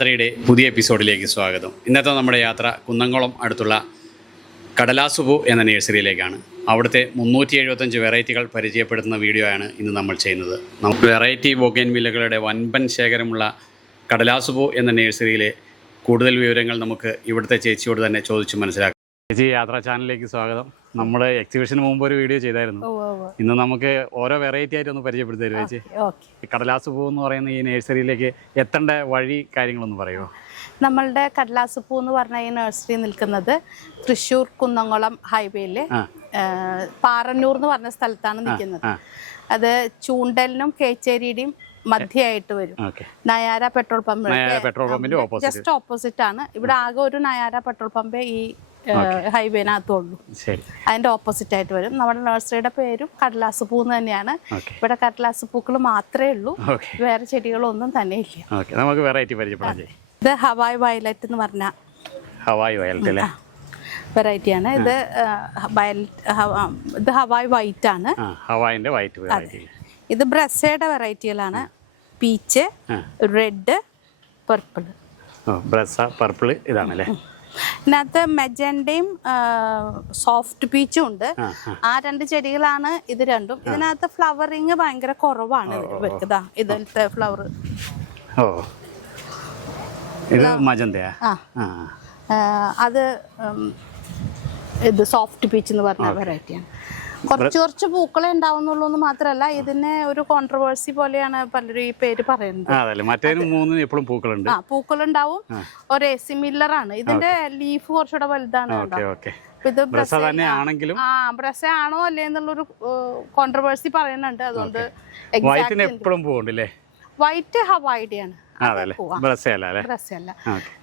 യാത്രയുടെ പുതിയ എപ്പിസോഡിലേക്ക് സ്വാഗതം. ഇന്നത്തെ നമ്മുടെ യാത്ര കുന്നംകുളം അടുത്തുള്ള കടലാസുപൂ എന്ന നഴ്സറിയിലേക്കാണ്. അവിടുത്തെ 375 വെറൈറ്റികൾ പരിചയപ്പെടുത്തുന്ന വീഡിയോ ആണ് ഇന്ന് നമ്മൾ ചെയ്യുന്നത്. നമുക്ക് വെറൈറ്റി ബൊഗെൻവില്ലകളുടെ വൻപൻ ശേഖരമുള്ള കടലാസുപൂ എന്ന നഴ്സറിയിലെ കൂടുതൽ വിവരങ്ങൾ നമുക്ക് ഇവിടുത്തെ ചേച്ചിയോട് തന്നെ ചോദിച്ചു മനസ്സിലാക്കാം. ചേച്ചി, യാത്രാ ചാനലിലേക്ക് സ്വാഗതം. നമ്മൾ എക്സിബിഷന് മുമ്പ് ഒരു വീഡിയോ ചെയ്തായിരുന്നു. ഇന്ന് നമുക്ക് ഓരോ വെറൈറ്റി ആയിട്ട് ഒന്ന് പരിചയപ്പെടുത്തി തരുമോ ചേച്ചി? കടലാസുപൂ എന്ന് പറയുന്ന ഈ നഴ്സറിയിലേക്ക് എത്തേണ്ട വഴി കാര്യങ്ങളൊന്ന് പറയുമോ? നമ്മളുടെ കടലാസുപൂ എന്ന് പറഞ്ഞ ഈ നഴ്സറി നിൽക്കുന്നത് തൃശ്ശൂർ കുന്നംകുളം ഹൈവേയിൽ പാറന്നൂർ എന്ന് പറഞ്ഞ സ്ഥലത്താണ് നിൽക്കുന്നത്. അത് ചൂണ്ടലിനും കേച്ചേരിയുടെയും മധ്യമായിട്ട് വരും. നയാര പെട്രോൾ പമ്പിന്റെ ജസ്റ്റ് ഓപ്പോസിറ്റ് ആണ്. ഇവിടെ ആകെ ഒരു നയാര പെട്രോൾ പമ്പ് ഈ ഹൈവേനകത്തുള്ളൂ. അതിന്റെ ഓപ്പോസിറ്റ് ആയിട്ട് വരും. നമ്മുടെ നഴ്സറിയുടെ പേരും കടലാസുപൂ എന്ന് തന്നെയാണ്. ഇവിടെ കടലാസുപൂക്കൾ മാത്രമേ ഉള്ളൂ, വേറെ ചെടികളൊന്നും തന്നെ ഇല്ല. നമുക്ക് വെറൈറ്റി പരിചയപ്പെടാം. ഇത് ഹവായ് വയലറ്റ് എന്ന് പറഞ്ഞ വെറൈറ്റിയാണ്. ഇത് ഹവായ് വൈറ്റ് ആണ്. ഇത് ബ്രസയുടെ വെറൈറ്റികളാണ്. Peach, red, purple. പർപ്പിൾ ഇതാണല്ലേ. ഇതിനകത്ത് മെജന്റയും സോഫ്റ്റ് പീച്ചും ഉണ്ട്. ആ രണ്ട് ചെടികളാണ് ഇത് രണ്ടും. ഇതിനകത്ത് ഫ്ലവറിങ് ഭയങ്കര കുറവാണ്. ഇതിലത്തെ ഫ്ലവർ അത് ഇത് സോഫ്റ്റ് പീച്ച് എന്ന് പറഞ്ഞ വെറൈറ്റിയാണ്. കുറച്ച് പൂക്കളെ ഉണ്ടാവുന്നുള്ളൂ എന്ന് മാത്രമല്ല, ഇതിന് ഒരു കോൺട്രവേഴ്സി പോലെയാണ് പലരും ഈ പേര് പറയുന്നത്. പൂക്കളുണ്ടാവും. ഒരു സിമിലർ ആണ്. ഇതിന്റെ ലീഫ് കുറച്ചുകൂടെ വലുതാണ്. ഇത് ബ്രസ ആണോ അല്ലേ എന്നുള്ളൊരു കോൺട്രവേഴ്സി പറയുന്നുണ്ട്. അതുകൊണ്ട് വൈറ്റ് ഹവായിഡെയാണ്,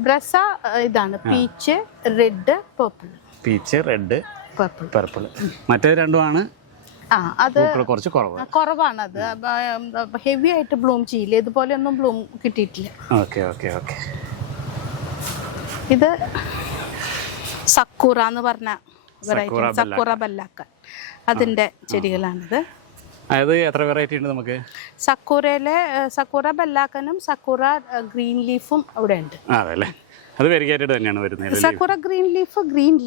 ബ്രസ ഇതാണ്. Peach, red, purple. Peach, red, purple. മറ്റേ രണ്ടുമാണ് അത് കുറച്ച് കുറവാണ്. അത് ഹെവി ആയിട്ട് ബ്ലൂം ചെയ്യില്ല. ഇതുപോലെ ഒന്നും ബ്ലൂം കിട്ടിയിട്ടില്ല. ഇത് സക്കൂറ എന്ന് പറഞ്ഞ വെറൈറ്റി, സക്കൂറ ബെല്ലാക്കൻ, അതിന്റെ ചെടികളാണിത്. എത്ര വെറൈറ്റി ഉണ്ട് നമുക്ക്? സക്കൂറയിലെ സക്കൂറ ബെല്ലാക്കനും സക്കൂറ ഗ്രീൻ ലീഫും ഇവിടെ ഉണ്ട്. സക്കൂറ ഗ്രീൻ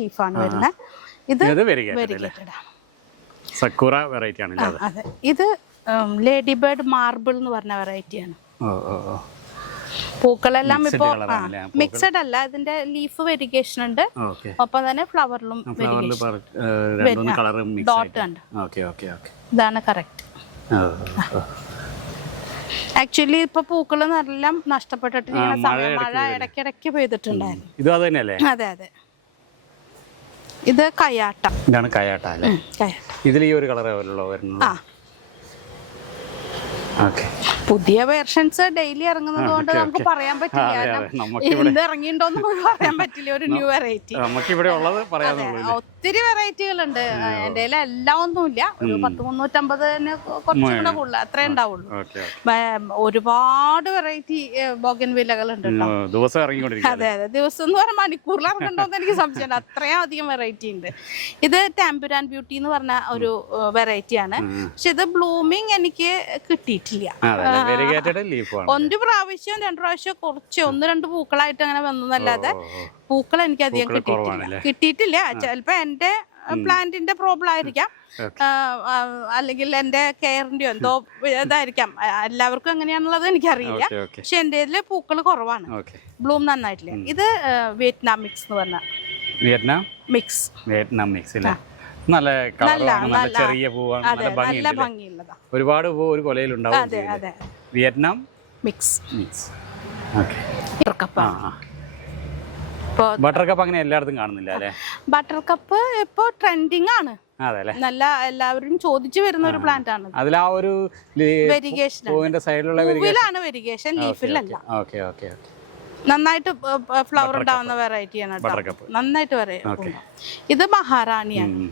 ലീഫാണ് വരുന്നത്. ഇത് സക്കൂറ വെറൈറ്റി ആണ്. അതെ, ഇത് ലേഡി ബേർഡ് മാർബിൾ എന്ന് പറഞ്ഞ വെറൈറ്റിയാണ്. പൂക്കളെല്ലാം ഇപ്പോ മിക്സഡ് അല്ല. ഇതിന്റെ ലീഫ് വെരിഗേഷൻ ഉണ്ട്, ഒപ്പം തന്നെ ഫ്ലവറിലും ഡോട്ട് ഉണ്ട്. ഇതാണ് കറക്റ്റ്. ആക്ച്വലി ഇപ്പൊ പൂക്കള് നല്ല നഷ്ടപ്പെട്ടിട്ട് മഴ ഇടയ്ക്കിടയ്ക്ക് പെയ്തിട്ടുണ്ടായിരുന്നു. അതെ അതെ. ഇത് കയാട്ട. ഇതാണ് കയാട്ട അല്ലേ? ഇതിൽ ഈ ഒരു കളറേ വരുന്നുള്ളൂ. പുതിയ വേർഷൻസ് ഡെയിലി ഇറങ്ങുന്നത് കൊണ്ട് നമുക്ക് പറയാൻ പറ്റില്ല. എന്ത് ഇറങ്ങിയിട്ടുണ്ടോന്ന് പറയാൻ പറ്റില്ല. ഒരു ന്യൂ വെറൈറ്റി. ഒത്തിരി വെറൈറ്റികളുണ്ട്. എൻ്റെ എല്ലാം ഒന്നുമില്ല. ഒരു 350 കുറച്ചും കൂടെ കൂടുതൽ അത്രേ ഉണ്ടാവുള്ളൂ. ഒരുപാട് വെറൈറ്റി ബോഗൻവില്ലകളുണ്ട്. അതെ അതെ, ദിവസം എന്ന് പറഞ്ഞാൽ മണിക്കൂറിൽ ഇറങ്ങണ്ടോന്ന് എനിക്ക് സംശയമുണ്ട്. അത്രയും അധികം വെറൈറ്റി ഉണ്ട്. ഇത് ടാമ്പുരാൻ ബ്യൂട്ടി എന്ന് പറഞ്ഞ ഒരു വെറൈറ്റിയാണ്. പക്ഷെ ഇത് ബ്ലൂമിങ് എനിക്ക് കിട്ടിയിട്ടില്ല. ഒരു പ്രാവശ്യം 2 പ്രാവശ്യം കുറച്ച് 1-2 പൂക്കളായിട്ട് അങ്ങനെ വന്നല്ലാതെ പൂക്കൾ എനിക്ക് അധികം കിട്ടിയിട്ടില്ല. ചിലപ്പോ എന്റെ പ്ലാന്റിന്റെ പ്രോബ്ലം ആയിരിക്കാം, അല്ലെങ്കിൽ എന്റെ കെയറിന്റെയോ എന്തോ ഇതായിരിക്കാം. എല്ലാവർക്കും എങ്ങനെയാണുള്ളത് എനിക്കറിയില്ല. പക്ഷെ എന്റെ പൂക്കൾ കുറവാണ്, ബ്ലൂം നന്നായിട്ടില്ല. ഇത് വിയറ്റ്നാം മിക്സ് എന്ന് പറഞ്ഞ മിക്സ്. നല്ല ചെറിയ പൂവാണ്, നല്ല ഭംഗിയുള്ളതാ. ഒരുപാട് പൂ ഒരു കൊലയിലുണ്ടാവും. Vietnam mix. ബട്ടർ കപ്പ് അങ്ങനെ എല്ലായിടത്തും കാണുന്നില്ല അല്ലേ? ബട്ടർ കപ്പ് ഇപ്പൊ ട്രെൻഡിങ് ആണ്. നല്ല എല്ലാവരും ചോദിച്ചു വരുന്ന ഒരു പ്ലാന്റ് ആണ്. അതിൽ ആ ഒരു വെരിഗേഷൻ വെരിഗേഷൻ, ലീഫിലല്ല. നന്നായിട്ട് ഫ്ലവർ ഉണ്ടാവുന്ന വെറൈറ്റിയാണ്. നന്നായിട്ട് പറയാം. ഇത് മഹാറാണിയാണ്.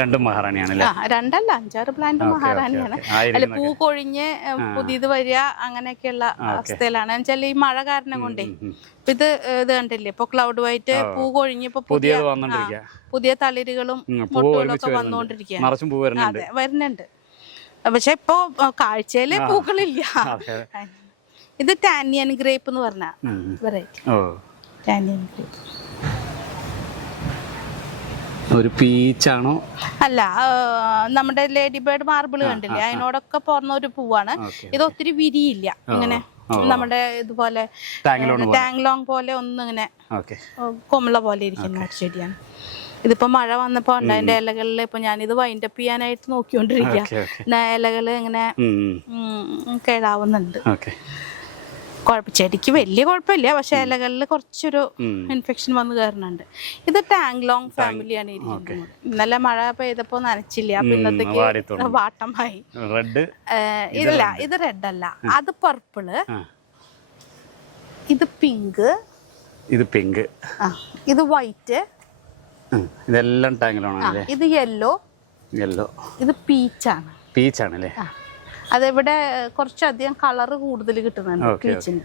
രണ്ടും മഹാറാണിയാണ്. രണ്ടല്ല, 5-6 പ്ലാന്റ് മഹാറാണിയാണ്. അല്ല, പൂ കൊഴിഞ്ഞ് പുതിയത് വരിക അങ്ങനെയൊക്കെയുള്ള അവസ്ഥയിലാണ്. എന്നുവെച്ചാൽ ഈ മഴ കാരണം കൊണ്ടേ. ഇത് കണ്ടില്ലേ, ഇപ്പൊ ക്ലൗഡ് വൈറ്റ് പൂ കൊഴിഞ്ഞ് ഇപ്പൊ പുതിയ തളിരുകളും മുട്ടുകളും ഒക്കെ വന്നുകൊണ്ടിരിക്കുകയാണ്. അതെ, വരുന്നുണ്ട്. പക്ഷെ ഇപ്പൊ കാഴ്ചയില് പൂക്കളില്ല. ഇത് ടാനിയൻ ഗ്രേപ്പ് എന്ന് പറഞ്ഞ വെറൈറ്റി. ഓ, ടാനിയൻ ഗ്രേപ്പ് ഒരു പീച്ചാണോ? അല്ല, നമ്മുടെ ലേഡി ബേർഡ് മാർബിൾ കണ്ടില്ലേ, അതിനോടൊക്കെ പോർന്ന ഒരു പൂവാണ്. ഇത് ഒത്തിരി വിരിയില്ല, ഇങ്ങനെ നമ്മുടെ ഇതുപോലെ ടാങ്ലോങ് പോലെ ഒന്നിങ്ങനെ കൊമള പോലെ ഇരിക്കുന്ന ഒരു ചെടിയാണ്. ഇതിപ്പോ മഴ വന്നപ്പോ ഉണ്ട് അതിന്റെ ഇലകളിൽ. ഇപ്പൊ ഞാനിത് വൈൻഡപ്പ് ചെയ്യാനായിട്ട് നോക്കിക്കൊണ്ടിരിക്കുക. ഇലകള് ഇങ്ങനെ കേടാവുന്നുണ്ട്. ചെടിക്ക് വലിയ കുഴപ്പമില്ല, പക്ഷെ ഇലകളിൽ കുറച്ചൊരു ഇൻഫെക്ഷൻ വന്ന് കയറുന്നുണ്ട്. ഇത് ടാങ്ലോങ് ഫാമിലിയാണ് ഇരിക്കുന്നത്. ഇന്നലെ മഴ പെയ്തപ്പോ നനച്ചില്ല, അപ്പൊ ഇന്നത്തേക്ക് വാട്ടമായി. ഇല്ല, ഇത് റെഡ് അല്ല, അത് പർപ്പിള്, ഇത് പിങ്ക്, ഇത് വൈറ്റ്, ഇതെല്ലാം ടാങ്കിലാണ്. ഇത് യെല്ലോ, ഇത് പീച്ചാണ്. അതിവിടെ കുറച്ചധികം കളറ് കൂടുതൽ കിട്ടുന്നുണ്ട് പീച്ചിന്.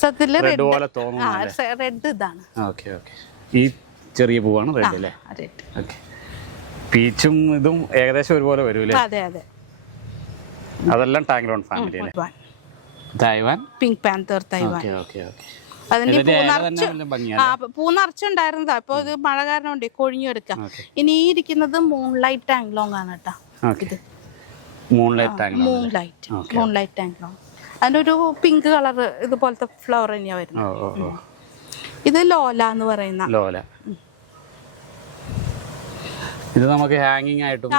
സത്യത്തില് റെഡ് ഇതാണ്. ഈ ചെറിയ പൂവാണ് റെഡ് അല്ലേ? പീച്ചും ഇതും ഏകദേശം ഒരുപോലെ വരൂലേ? അതെ അതെ. അതെല്ലാം ടാങ്ലോൺ ഫാമിലി അല്ലേ? തായ്വാൻ പിങ്ക് പാന്തർ തായ്വാൻ. അതിന്റെ പൂ നിറച്ചുണ്ടായിരുന്നതാ. ഇപ്പൊ ഇത് മഴ കാരണം ഉണ്ട് കൊഴിഞ്ഞെടുക്കാം. ഇനി ഈ ഇരിക്കുന്നത് മൂൺലൈറ്റ് ടാങ്ലോങ് ആണ് കേട്ടോ. ഇത് മൂൺലൈറ്റ് ടാങ്ലോങ്. അതിന്റെ ഒരു പിങ്ക് കളർ ഇതുപോലത്തെ ഫ്ലവർ തന്നെയാ വരുന്നത്. ഇത് ലോല എന്ന് പറയുന്ന ലോല. ഇത് നമുക്ക് ഹാങ്ങിങ് ആയിട്ടും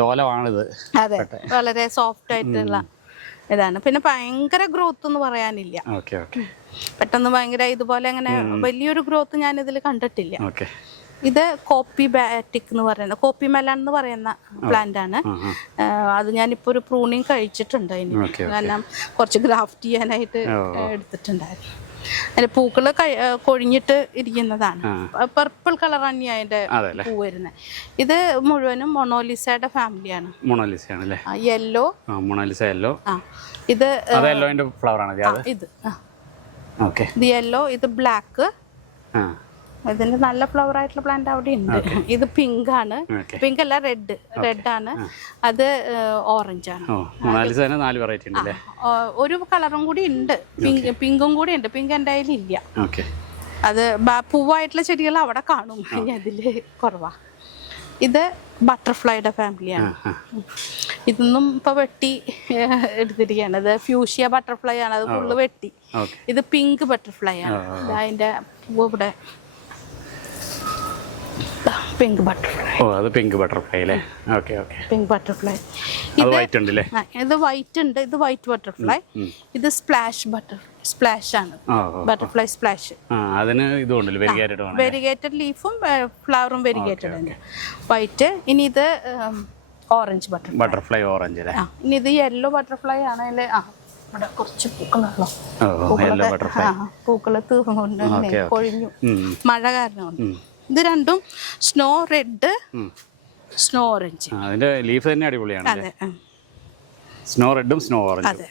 ലോലമാണിത്. അതെ, വളരെ സോഫ്റ്റ് ആയിട്ടുള്ള ഇതാണ്. പിന്നെ ഭയങ്കര ഗ്രോത്ത് എന്ന് പറയാനില്ല. പെട്ടെന്ന് ഭയങ്കര ഇതുപോലെ അങ്ങനെ വലിയൊരു ഗ്രോത്ത് ഞാൻ ഇതിൽ കണ്ടിട്ടില്ല. ഇത് കോപ്പി ബാറ്റിക് എന്ന് പറയുന്ന, കോപ്പി മെലൺ എന്ന് പറയുന്ന പ്ലാന്റ് ആണ്. അത് ഞാനിപ്പോ ഒരു പ്രൂണിങ് കഴിച്ചിട്ടുണ്ട്. അതിന് കാരണം കുറച്ച് ഗ്രാഫ്റ്റ് ചെയ്യാനായിട്ട് എടുത്തിട്ടുണ്ടായിരുന്നു. അതിന്റെ പൂക്കള് കൊഴിഞ്ഞിട്ട് ഇരിക്കുന്നതാണ്. പർപ്പിൾ കളർ തന്നെയാണ് അതിന്റെ പൂ വരുന്നത്. ഇത് മുഴുവനും മൊണോലിസയുടെ ഫാമിലിയാണ്. യെല്ലോ, ഇത് ഇത് യെല്ലോ, ഇത് ബ്ലാക്ക്. ഇതിന്റെ നല്ല ഫ്ലവർ ആയിട്ടുള്ള പ്ലാന്റ് അവിടെ ഉണ്ട്. ഇത് പിങ്ക് ആണ്. പിങ്ക് അല്ല, റെഡ് ആണ്. അത് ഓറഞ്ച് ആണ്. ഒരു കളറും കൂടി ഉണ്ട്, പിങ്കും കൂടി ഉണ്ട്. പിങ്ക് എൻ്റെ കയ്യിലില്ല. അത് പൂവായിട്ടുള്ള ചെടികൾ അവിടെ കാണും, അതില് കുറവാ. ഇത് ബട്ടർഫ്ലൈയുടെ ഫാമിലിയാണ്. ഇതൊന്നും ഇപ്പൊ വെട്ടി എടുത്തിരിക്കുകയാണ്. ഇത് ഫ്യൂഷ്യ ബട്ടർഫ്ലൈ ആണ്, അത് ഫുള്ള് വെട്ടി. ഇത് പിങ്ക് ബട്ടർഫ്ലൈ ആണ്. അതിന്റെ പൂവ് ഇവിടെ പിങ്ക് ബട്ടർഫ്ലൈ. പിങ്ക് ബട്ടർഫ്ലൈ അല്ലേ? Pink butterfly. ഇത് വൈറ്റ് ഉണ്ട്. ഇത് വൈറ്റ് ബട്ടർഫ്ലൈ. ഇത് സ്പ്ലാഷ് ആണ്, ബട്ടർഫ്ലൈ സ്പ്ലാഷ്. വെരിഗേറ്റഡ് ലീഫും ഫ്ലവറും വെരിഗേറ്റഡ് ആണ്, വൈറ്റ്. ഇനി ഇത് ഓറഞ്ച് ബട്ടർഫ്ലൈ. ഇനി ഇത് യെല്ലോ ബട്ടർഫ്ലൈ ആണ്. അതില് ഇവിടെ കുറച്ച് പൂക്കളുള്ളൂ. പൂക്കള് തീർന്നുകൊണ്ട് കൊഴിഞ്ഞു, മഴ കാരണമുണ്ട്. ഇത് രണ്ടും സ്നോ റെഡ്, സ്നോ ഓറഞ്ച്. അതിന്റെ ലീഫ് തന്നെ അടിപൊളിയാണ്. അതെ, സ്നോ റെഡും സ്നോ ഓറഞ്ചും. അതെ.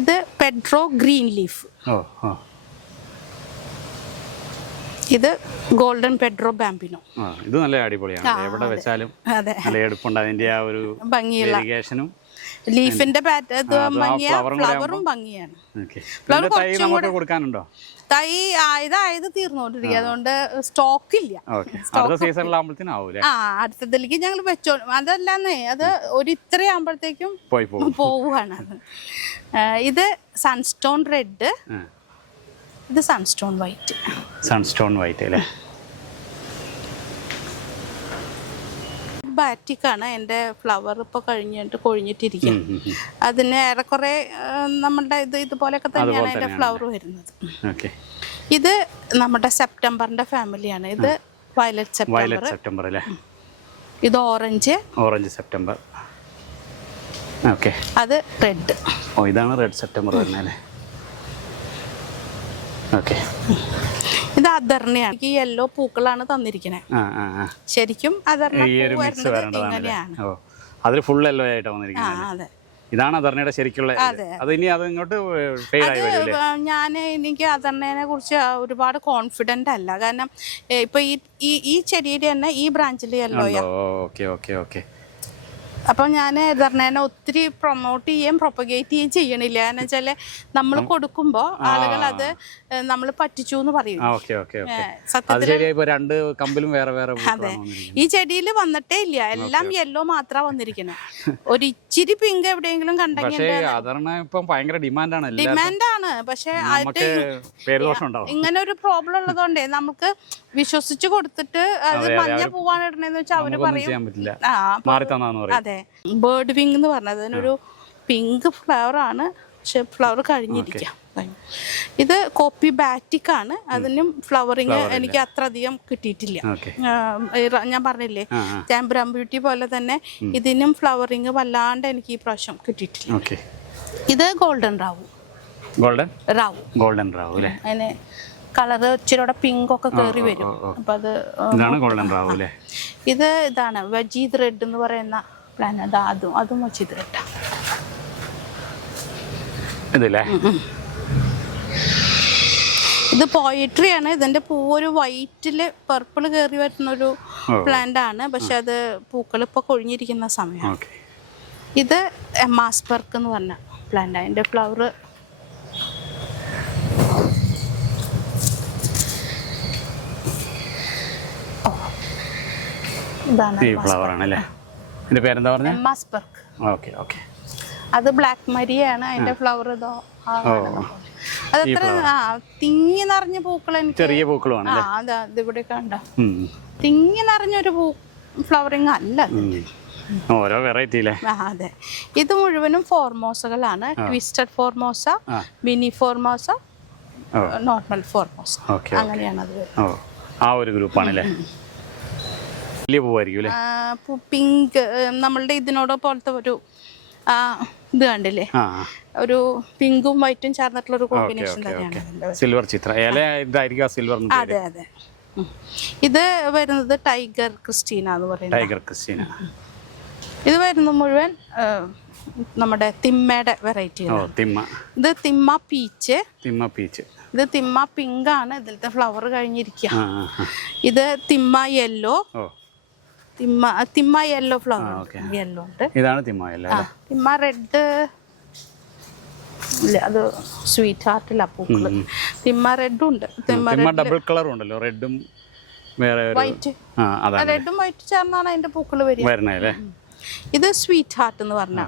ഇത് പെഡ്രോ ഗ്രീൻ ലീഫ്. ഇത് ഗോൾഡൻ പെഡ്രോ ബാംബിനോ. ഇത് നല്ല അടിപൊളിയാണ്. എവിടെ വെച്ചാലും നല്ല എടുപ്പുണ്ട്. അതിന്റെ ആ ഒരു ഭംഗിയുള്ള ഇറിഗേഷനും ലീഫിന്റെ ഫ്ലവറും ഭംഗിയാണ്. കൊടുക്കാനുണ്ടോ? തൈ ഇതായത് തീർന്നോണ്ടിരിക്കുക, അതുകൊണ്ട് സ്റ്റോക്ക് ഇല്ല. അടുത്തതിലേക്ക് ഞങ്ങൾ വെച്ചോ. അതല്ലാന്നേ, അത് ഒരു ഇത്രയാകുമ്പോഴത്തേക്കും പോവുകയാണ്. ഇത് സൺസ്റ്റോൺ റെഡ്, ഇത് സൺസ്റ്റോൺ വൈറ്റ് അല്ലേ? ബാറ്റിക്കാണ്. എൻ്റെ ഫ്ലവർ ഇപ്പോൾ കൊഴിഞ്ഞിട്ടിരിക്കും. അതിന് ഏറെക്കുറെ നമ്മുടെ ഇതുപോലെയൊക്കെ തന്നെയാണ് എൻ്റെ ഫ്ലവർ വരുന്നത്. ഇത് നമ്മുടെ സെപ്റ്റംബറിന്റെ ഫാമിലിയാണ്. ഇത് വയലറ്റ് സെപ്റ്റംബർ. ഇത് ഓറഞ്ച് സെപ്റ്റംബർ. അത് റെഡ്. ഇതാണ് റെഡ് സെപ്റ്റംബർ വരുന്നല്ലേ? ഇത് അദർണയാണ്. ഈ യെല്ലോ പൂക്കളാണ് തന്നിരിക്കണേ. ശരിക്കും ഇങ്ങനെയാണ്. ഇതാണ് അദർണയുടെ ശരിക്കുള്ള. എനിക്ക് അദർണയെ കുറിച്ച് ഒരുപാട് കോൺഫിഡന്റ് അല്ല. കാരണം ഇപ്പൊ ഈ ചെടിയുടെ തന്നെ ഈ ബ്രാഞ്ചിൽ യെല്ലോയാ. അപ്പം ഞാൻ ധർണേനെ ഒത്തിരി പ്രൊമോട്ട് ചെയ്യുകയും പ്രൊപ്പഗേറ്റ് ചെയ്യുകയും ചെയ്യണില്ല. എന്ന് വെച്ചാൽ നമ്മൾ കൊടുക്കുമ്പോൾ ആളുകൾ അത് നമ്മൾ പറ്റിച്ചു എന്ന് പറയും. സത്യത്തിൽ രണ്ട് കമ്പിലും വേറെ വേറെ. അതെ, ഈ ചെടിയിൽ വന്നിട്ടേ ഇല്ല, എല്ലാം യെല്ലോ മാത്രം വന്നിരിക്കണം. ഒരു ഇച്ചിരി പിങ്ക് എവിടെയെങ്കിലും കണ്ടെങ്കിൽ ഡിമാൻഡാണ്. പക്ഷെ ഇങ്ങനെ ഒരു പ്രോബ്ലം ഉള്ളതുകൊണ്ടേ നമുക്ക് വിശ്വസിച്ച് കൊടുത്തിട്ട് അത് മഞ്ഞ പൂവാണ് ഇടണെന്ന് വെച്ചാൽ അവര് പറയും. അതെ, ബേർഡ് വിങ് എന്ന് പറഞ്ഞത് അതിനൊരു പിങ്ക് ഫ്ലവർ ആണ്, പക്ഷെ ഫ്ലവർ കഴിഞ്ഞിരിക്കാം. ഇത് കോപ്പി ബാറ്റിക് ആണ്, അതിനും ഫ്ലവറിങ് എനിക്ക് അത്ര അധികം കിട്ടിയിട്ടില്ല. ഞാൻ പറഞ്ഞില്ലേ ജാംബ്രാം ബ്യൂട്ടി പോലെ തന്നെ ഇതിനും ഫ്ലവറിങ് വല്ലാണ്ട് എനിക്ക് ഈ പ്രാവശ്യം കിട്ടിയിട്ടില്ല. ഇത് ഗോൾഡൻ റാവു. അതിന് കളറ് ഇച്ചിരി പിങ്ക് ഒക്കെ കയറി വരും. അപ്പൊ അത് ഇതാണ് വജീദ് റെഡ് എന്ന് പറയുന്ന പ്ലാൻ. അതും വജീദ് റെഡ്. ഇത് പോയിട്രി ആണ്. ഇതിന്റെ പൂവ് ഒരു വൈറ്റില് പർപ്പിൾ കയറി വരുന്നൊരു പ്ലാന്റ് ആണ്, പക്ഷെ അത് പൂക്കൾ ഇപ്പൊ കൊഴിഞ്ഞിരിക്കുന്ന സമയമാണ്. ഇത് മാസ്പർക്ക് എന്ന് പറഞ്ഞ പ്ലാന്റ്. അതിന്റെ ഫ്ലവർ അത് ബ്ലാക്ക് മരിയാണ്. അതിന്റെ ഫ്ലവർ ഇതോ അതത്ര തിങ്ങി നിറഞ്ഞ പൂക്കൾ. എനിക്ക് ചെറിയ പൂക്കളാണ്. അതിവിടെ കണ്ട തിങ്ങി നിറഞ്ഞൊരു ഫ്ലവറിങ് അല്ല. ഓരോ വെറൈറ്റി. അതെ, ഇത് മുഴുവനും ഫോർമോസകളാണ്. Twisted Formosa, mini Formosa, normal Formosa, അങ്ങനെയാണ് അത്. ആ ഒരു ഗ്രൂപ്പാണല്ലേ. പിങ്ക് നമ്മളുടെ ഇതിനോട് പോലത്തെ ഒരു ഇത് കണ്ടില്ലേ, ഒരു പിങ്കും വൈറ്റും ചേർന്നിട്ടുള്ള ഒരു കോമ്പിനേഷൻ തന്നെയാണ്. സിൽവർ ചിത്ര. അതെ അതെ. ഇത് വരുന്നത് ടൈഗർ ക്രിസ്റ്റീന എന്ന് പറയുന്നത്. ഇത് വരുന്നത് മുഴുവൻ നമ്മുടെ തിമ്മയുടെ വെറൈറ്റി. ഇത് തിമ്മ പീച്ച്. ഇത് തിമ്മ പിങ്ക് ആണ്. ഇതിലത്തെ ഫ്ലവർ കഴിഞ്ഞിരിക്കുക. ഇത് തിമ്മ യെല്ലോ. തിമ്മ യെല്ലോ ഫ്ലവർ. യെല്ലോ ഉണ്ട്. ഇതാണ് തിമ്മ യെല്ലോ. തിമ്മ റെഡ് ഇല്ല, അത് സ്വീറ്റ് ഹാർട്ടില്ല പൂക്കള്. തിമ്മ റെഡും ഉണ്ട്. തിമ്മ ഡബിൾ കളറും ഉണ്ടല്ലോ, റെഡും വൈറ്റ്. റെഡും വൈറ്റ് ചേർന്നാണ് അതിന്റെ പൂക്കള് വരിക. ഇത് സ്വീറ്റ് ഹാർട്ട് എന്ന് പറഞ്ഞ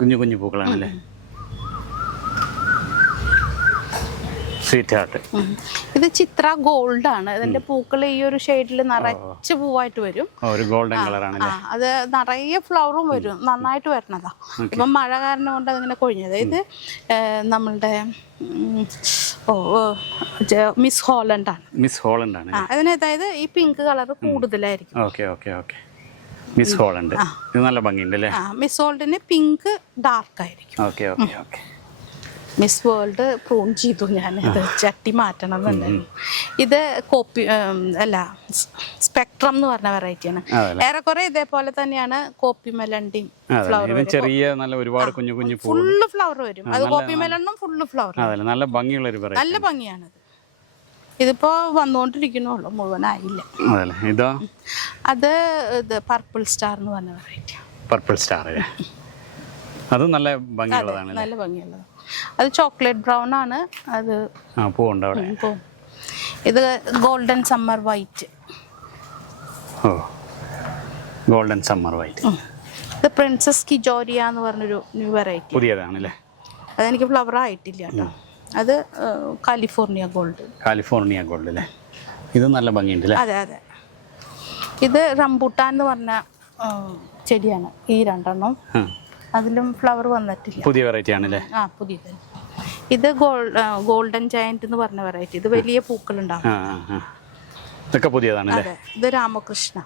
കുഞ്ഞു കുഞ്ഞു പൂക്കളാണല്ലേ. ഇത് ചിത്ര ഗോൾഡ് ആണ്. ഇതിന്റെ പൂക്കൾ ഈ ഒരു ഷെയ്ഡിൽ നിറച്ച് പൂവായിട്ട് വരും. അത് നിറയെ ഫ്ലവറും വരും, നന്നായിട്ട് വരണതാ. ഇപ്പൊ മഴ കാരണം കൊണ്ട് അതിങ്ങനെ കൊഴിഞ്ഞത്. ഇത് നമ്മളുടെ മിസ് ഹോളണ്ട് ആണ്. അതിന് അതായത് ഈ പിങ്ക് കളർ കൂടുതലായിരിക്കും. മിസ് ഹോളണ്ട് നല്ല ഭംഗിയുണ്ട്. മിസ് ഹോളണ്ടിന് പിങ്ക് ഡാർക്ക് ആയിരിക്കും. മിസ് വേൾഡ് പ്രൂൺ ചെയ്തു ഞാൻ. ഇത് ചട്ടി മാറ്റണം എന്നുണ്ടായിരുന്നു. ഇത് കോപ്പി അല്ല, സ്പെക്ട്രം എന്ന് പറഞ്ഞ വെറൈറ്റിയാണ്. ഏറെക്കുറെ ഇതേപോലെ തന്നെയാണ് കോപ്പി മെലണ്ടിയും ഫ്ലവർ. ഫുള്ള് ഫ്ലവർ വരും. അത് കോപ്പി മെലണ്ടും ഫുള്ള് ഫ്ലവർ. നല്ല ഭംഗിയാണത്. ഇതിപ്പോ വന്നുകൊണ്ടിരിക്കണുള്ളൂ, മുഴുവനായില്ല. അത് ഇത് പർപ്പിൾ സ്റ്റാർ എന്ന് പറഞ്ഞ വെറൈറ്റി. അത് നല്ല ഭംഗിയുള്ളതാണ്. നല്ല ഭംഗിയുള്ളത്. അത് ചോക്ലേറ്റ് ബ്രൗൺ ആണ്. അത് ഇത് ഗോൾഡൻ സമ്മർ വൈറ്റ്. ഇത് പ്രിൻസസ് കിജോരിയ എന്ന് പറഞ്ഞൊരു ന്യൂ വെറൈറ്റി. പുതിയതാണല്ലേ. അതെനിക്ക് ഫ്ലവർ ആയിട്ടില്ല കേട്ടോ. അത് കാലിഫോർണിയ ഗോൾഡ് അല്ലേ. ഇത് നല്ല ഭംഗിയുണ്ട്. അതെ അതെ. ഇത് റംബൂട്ടാൻ എന്ന് പറഞ്ഞ ചെടിയാണ്. ഈ രണ്ടെണ്ണം അതിലും ഫ്ലവർ വന്നിട്ടില്ല. പുതിയ വെറൈറ്റി ആണല്ലേ. പുതിയത്. ഇത് ഗോൾഡൻ ജയന്റ് എന്ന് പറഞ്ഞ വെറൈറ്റി. ഇത് വലിയ പൂക്കൾ ഉണ്ടാവും. ഇതൊക്കെ പുതിയതാണല്ലേ. അതെ. ഇത് രാമകൃഷ്ണ.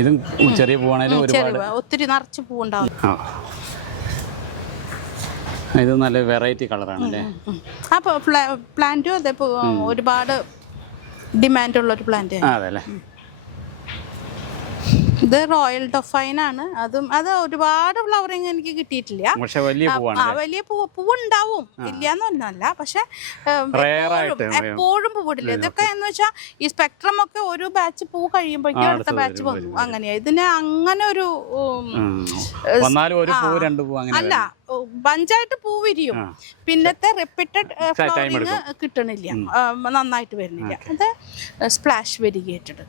ഇതും ചെറിയ പൂവാണെങ്കിലും ഒത്തിരി നിറച്ച് പൂവുണ്ടാവും. ഇത് നല്ല വെറൈറ്റി കളറാണല്ലേ. അപ്പൊ പ്ലാന്റും അതെ ഒരുപാട് ഡിമാൻഡ് ഉള്ള ഒരു പ്ലാന്റ്. അതെല്ലേ. ഇത് റോയൽ ഡൊഫൈൻ ആണ്. അത് ഒരുപാട് ഫ്ലവറിങ് എനിക്ക് കിട്ടിയിട്ടില്ല. പക്ഷെ വലിയ പൂവാണ്. വലിയ പൂവുണ്ടാവും, ഇല്ലാന്നൊന്നല്ല, പക്ഷെ എപ്പോഴും പൂവിടില്ല. ഇതൊക്കെ എന്ന് വെച്ചാൽ ഈ സ്പെക്ട്രം ഒക്കെ ഒരു ബാച്ച് പൂ കഴിയുമ്പോഴേക്കും അടുത്ത ബാച്ച് വന്നു. അങ്ങനെയാ. ഇതിന് അങ്ങനെ ഒരു അല്ല, ബഞ്ചായിട്ട് പൂ വിരിയും, പിന്നത്തെ റിപ്പീറ്റഡ് ഫ്ലവറിങ് കിട്ടണില്ല, നന്നായിട്ട് വരുന്നില്ല. അത് സ്പ്ലാഷ് വെരിഗേറ്റഡ്.